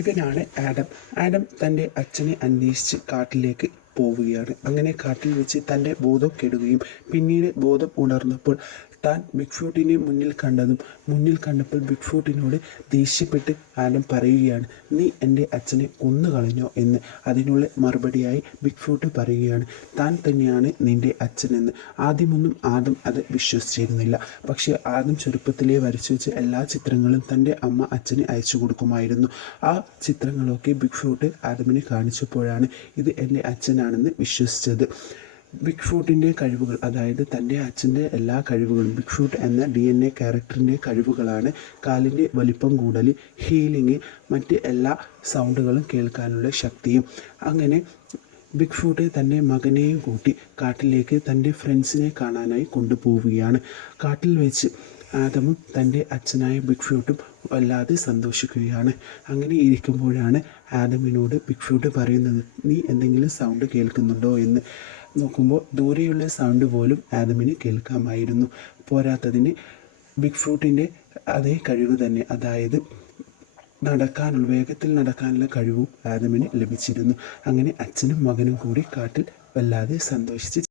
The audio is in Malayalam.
ഇവനാണ് ആഡം. ആഡം തൻ്റെ അച്ഛനെ അന്വേഷിച്ച് കാട്ടിലേക്ക് പോവുകയാണ്. അങ്ങനെ കാട്ടിൽ വെച്ച് തൻ്റെ ബോധം കെടുകയും പിന്നീട് ബോധം ഉണർന്നപ്പോൾ താൻ ബിഗ്ഫൂട്ടിനെ മുന്നിൽ കണ്ടപ്പോൾ ബിഗ്ഫൂട്ടിനോട് ദേഷ്യപ്പെട്ട് ആഡം പറയുകയാണ്, നീ എൻ്റെ അച്ഛനെ കൊന്നുകളഞ്ഞോ എന്ന്. അതിനുള്ള മറുപടിയായി ബിഗ്ഫൂട്ട് പറയുകയാണ്, താൻ തന്നെയാണ് നിൻ്റെ അച്ഛനെന്ന്. ആദ്യമൊന്നും ആദം അത് വിശ്വസിച്ചിരുന്നില്ല. പക്ഷേ ആദം ചെറുപ്പത്തിലേ വരച്ചു വെച്ച എല്ലാ ചിത്രങ്ങളും തൻ്റെ അമ്മ അച്ഛന് അയച്ചു കൊടുക്കുമായിരുന്നു. ആ ചിത്രങ്ങളൊക്കെ ബിഗ്ഫൂട്ട് ആദമിനെ കാണിച്ചപ്പോഴാണ് ഇത് എൻ്റെ അച്ഛനാണെന്ന് വിശ്വസിച്ചത്. ബിഗ്ഫൂട്ടിൻ്റെ കഴിവുകൾ, അതായത് തൻ്റെ അച്ഛൻ്റെ എല്ലാ കഴിവുകളും, ബിഗ്ഫൂട്ട് എന്ന DNA ക്യാരക്ടറിൻ്റെ കഴിവുകളാണ് കാലിൻ്റെ വലിപ്പം കൂടൽ, ഹീലിംഗ്, മറ്റ് എല്ലാ സൗണ്ടുകളും കേൾക്കാനുള്ള ശക്തിയും. അങ്ങനെ ബിഗ്ഫൂട്ട് തൻ്റെ മകനെയും കൂട്ടി കാട്ടിലേക്ക് തൻ്റെ ഫ്രണ്ട്സിനെ കാണാനായി കൊണ്ടുപോവുകയാണ്. കാട്ടിൽ വെച്ച് ആദമും തൻ്റെ അച്ഛനായ ബിഗ്ഫൂട്ടും വല്ലാതെ സന്തോഷിക്കുകയാണ്. അങ്ങനെ ഇരിക്കുമ്പോഴാണ് ആദമിനോട് ബിഗ്ഫൂട്ട് പറയുന്നത്, നീ എന്തെങ്കിലും സൗണ്ട് കേൾക്കുന്നുണ്ടോ എന്ന്. നോക്കുമ്പോൾ ദൂരെയുള്ള സൗണ്ട് പോലും ആദമിന് കേൾക്കാമായിരുന്നു. പോരാത്തതിന് ബിഗ്ഫൂട്ടിൻ്റെ അതേ കഴിവ് തന്നെ, അതായത് വേഗത്തിൽ നടക്കാനുള്ള കഴിവും ആദമിന് ലഭിച്ചിരുന്നു. അങ്ങനെ അച്ഛനും മകനും കൂടി കാട്ടിൽ വല്ലാതെ സന്തോഷിച്ച്